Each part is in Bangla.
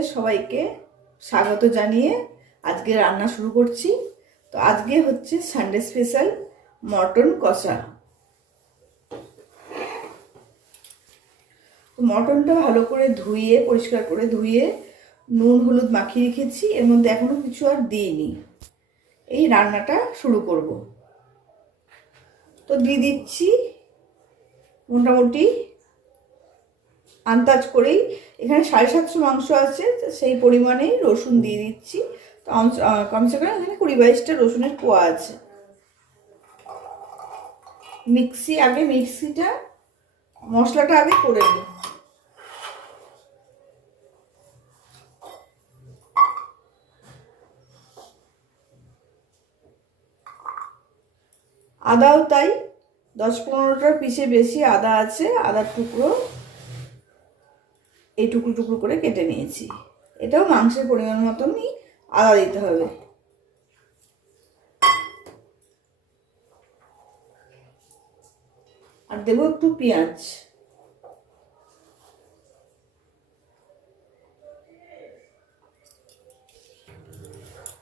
আপনাদের সবাইকে স্বাগত জানিয়ে আজকে রান্না শুরু করছি। তো আজকে হচ্ছে সানডে স্পেশাল মটন কষা। মটনটা ভালো করে ধুয়ে পরিষ্কার করে ধুয়ে নুন হলুদ মাখিয়ে রেখেছি, এর মধ্যে এখনো কিছু আর দিইনি। এই রান্নাটা শুরু করব। তো দিয়ে দিচ্ছি মোটামুটি আন্দাজ করেই, এখানে 750 মাংস আছে, সেই পরিমাণেই রসুন দিয়ে দিচ্ছি। তো কমসে কম এখানে 20-22টা রসুনের কোয়া আছে। মিক্সিটা মশলাটা আগে করে নিই। আদাও তাই 10-15টার পিসে বেশি আদা আছে, আদার টুকরো এই টুকরো টুকরো করে কেটে নিয়েছি। এটাও মাংসের পরিমাণ মতনই আদা দিতে হবে। আর দেবো একটু পেঁয়াজ।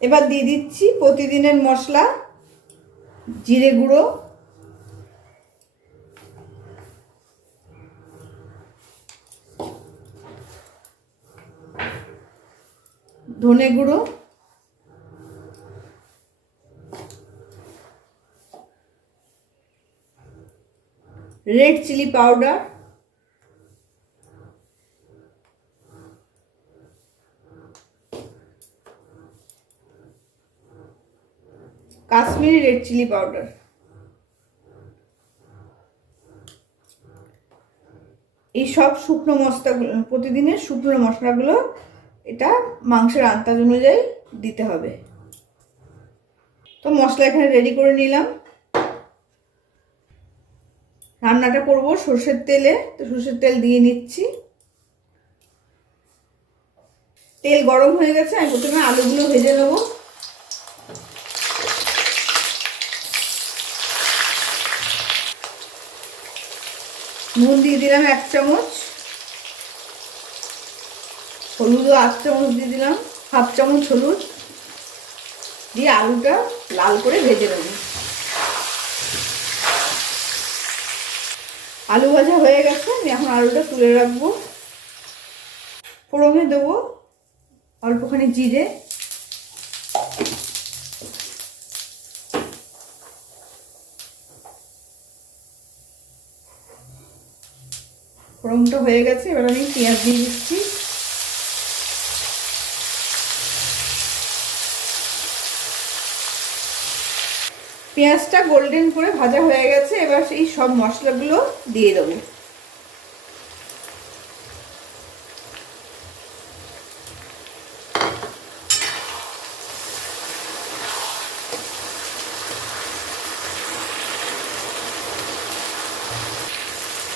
এবার দিয়ে দিচ্ছি প্রতিদিনের মশলা, জিরে গুঁড়ো, ধনে গুঁড়ো, red chilli powder, Kashmiri red chilli powder, এই সব শুকনো মশলাগুলো, প্রতিদিনের শুকনো মশলাগুলো এটা মাংসের আন্দাজ অনুযায়ী দিতে হবে। তো মশলা এখানে রেডি করে নিলাম। রান্নাটা করব সরষের তেলে, তো সরষের তেল দিয়ে নিচ্ছি। তেল গরম হয়ে গেছে, আমি প্রথমে আলুগুলো ভেজে নেব। নুন দিয়ে দিলাম 1 চামচ, হলুদও 1 চামচ দিয়ে দিলাম, 1/2 চামচ হলুদ দিয়ে আলুটা লাল করে ভেজে নেব। আলু ভাজা হয়ে গেছে, আমি এখন আলুটা তুলে রাখবো। ফোড়নে দেবো অল্পখানি জিরে, ফোড়নটা হয়ে গেছে। এবার আমি পেঁয়াজ দিয়ে দিচ্ছি। পেঁয়াজটা গোল্ডেন করে ভাজা হয়ে গেছে, এবার এই সব মশলাগুলো দিয়ে দেবো।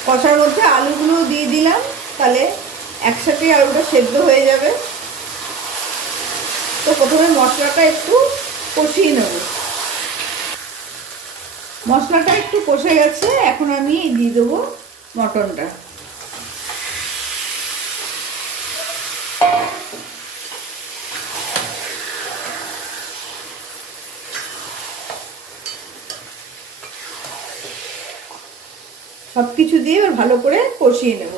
কষার মধ্যে আলুগুলো দিয়ে দিলাম, তাহলে একসাথে আলুটা সেদ্ধ হয়ে যাবে। তো প্রথমে মশলাটা একটু কষিয়ে নেব। মশলাটা একটু কষে গেছে, এখন আমি দিয়ে দেবো মটনটা। সব কিছু দিয়ে এবার ভালো করে কষিয়ে নেব।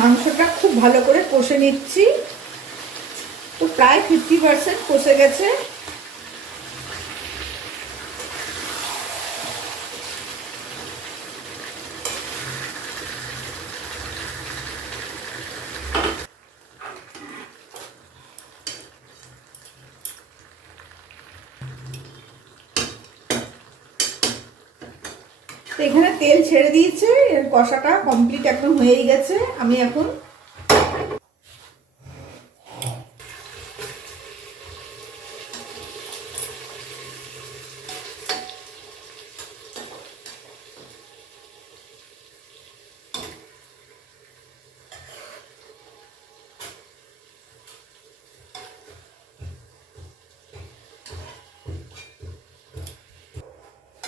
মাংসটা খুব ভালো করে কষে নিচ্ছি। তো প্রায় 50% কষে গেছে। তো এখানে তেল ছেড়ে দিয়েছে, এর কষাটা কমপ্লিট একদম হয়েই গেছে। আমি এখন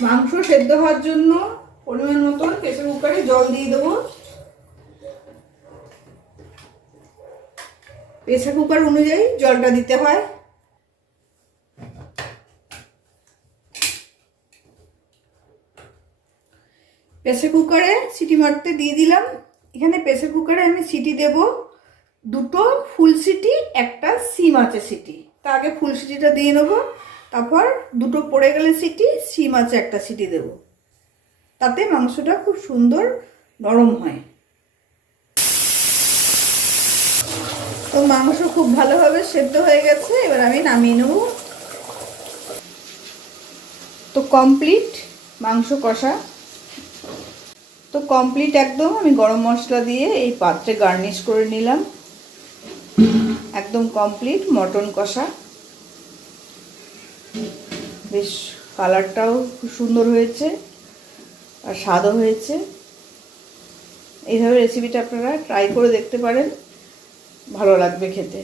মাংস সেদ্ধ হওয়ার জন্য পরিমাণ মতন প্রেসার কুকারে জল দিয়ে দেবো। প্রেসার কুকার অনুযায়ী জলটা দিতে হয়। প্রেসার কুকারে সিটি মারতে দিয়ে দিলাম। এখানে প্রেসার কুকারে আমি সিটি দেব দুটো ফুল সিটি, একটা সিম আছে সিটি। তা আগে ফুল সিটিটা দিয়ে নেবো, তারপর দুটো পড়ে গেলে সিটি, সিম আছে একটা সিটি দেব। তাতে মাংসটা খুব সুন্দর নরম হয়। তো মাংস খুব ভালোভাবে সেদ্ধ হয়ে গেছে, এবার আমি নামিয়ে নেব। তো কমপ্লিট মাংস কষা, তো কমপ্লিট একদম। আমি গরম মশলা দিয়ে এই পাত্রে গার্নিশ করে নিলাম। একদম কমপ্লিট মটন কষা। বেশ কালারটাও খুব সুন্দর হয়েছে আর স্বাদও হয়েছে। এইভাবে রেসিপিটা আপনারা ট্রাই করে দেখতে পারেন, ভালো লাগবে খেতে।